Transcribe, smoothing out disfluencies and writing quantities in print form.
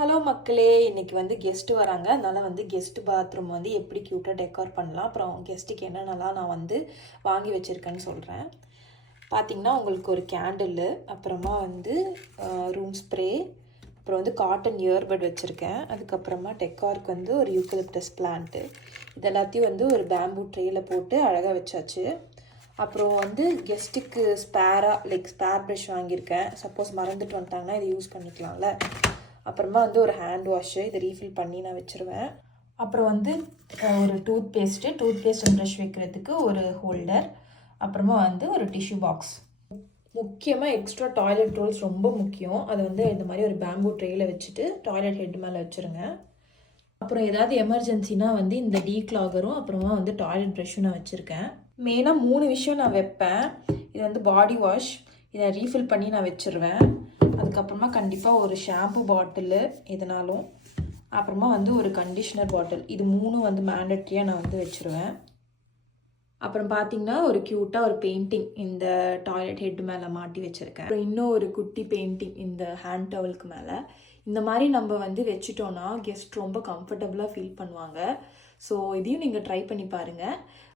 Hello மக்களே, இன்னைக்கு வந்து கெஸ்ட்டு வராங்க. அதனால் வந்து கெஸ்ட் பாத்ரூம் வந்து எப்படி க்யூட்டாக டெக்கார் பண்ணலாம், அப்புறம் கெஸ்ட்டுக்கு என்னென்னலாம் நான் வந்து வாங்கி வச்சுருக்கேன்னு சொல்கிறேன். பார்த்திங்கன்னா உங்களுக்கு ஒரு கேண்டிலு, அப்புறமா வந்து ரூம் ஸ்ப்ரே, அப்புறம் வந்து காட்டன் இயர்பட் வச்சுருக்கேன். அதுக்கப்புறமா டெக்காருக்கு வந்து ஒரு யூக்கலிப்டஸ் பிளான்ட்டு, இது எல்லாத்தையும் வந்து ஒரு பேம்பூ ட்ரேயில் போட்டு அழகாக வச்சாச்சு. அப்புறம் வந்து கெஸ்ட்டுக்கு ஸ்பேர் ப்ரஷ் வாங்கியிருக்கேன். சப்போஸ் மறந்துட்டு வந்துட்டாங்கன்னா இதை யூஸ் பண்ணிக்கலாம்ல. அப்புறமா வந்து ஒரு ஹேண்ட் வாஷு, இதை ரீஃபில் பண்ணி நான் வச்சுருவேன். அப்புறம் வந்து ஒரு டூத் பேஸ்ட் அண்ட் ப்ரஷ் வைக்கிறதுக்கு ஒரு ஹோல்டர், அப்புறமா வந்து ஒரு டிஷ்யூ பாக்ஸ். முக்கியமாக எக்ஸ்ட்ரா டாய்லெட் ரோல்ஸ் ரொம்ப முக்கியம். அதை வந்து இந்த மாதிரி ஒரு பேம்பூ ட்ரேயில் வச்சுட்டு டாய்லெட் ஹெட் மேலே வச்சுருங்க. அப்புறம் ஏதாவது எமர்ஜென்சினா வந்து இந்த டீக்ளாகரும் அப்புறமா வந்து டாய்லெட் ப்ரஷ்ஷும் நான் வச்சுருக்கேன். மெயினாக 3 விஷயம் நான் வைப்பேன். இது வந்து பாடி வாஷ், இதை ரீஃபில் பண்ணி நான் வச்சுருவேன். அதுக்கப்புறமா கண்டிப்பாக ஒரு ஷாம்பு பாட்டிலு எதுனாலும், அப்புறமா வந்து ஒரு கண்டிஷ்னர் பாட்டில், இது 3 வந்து மேண்டட்ரியாக நான் வந்து வச்சுருவேன். அப்புறம் பார்த்தீங்கன்னா ஒரு க்யூட்டாக ஒரு பெயிண்டிங் இந்த டாய்லெட் ஹெட் மேலே மாட்டி வச்சுருக்கேன். அப்புறம் இன்னும் ஒரு குட்டி பெயிண்டிங் இந்த ஹேண்ட் டவலுக்கு மேலே. இந்த மாதிரி நம்ம வந்து வச்சுட்டோன்னா கெஸ்ட் ரொம்ப கம்ஃபர்டபுளாக ஃபீல் பண்ணுவாங்க. ஸோ இதையும் நீங்கள் ட்ரை பண்ணி பாருங்கள்.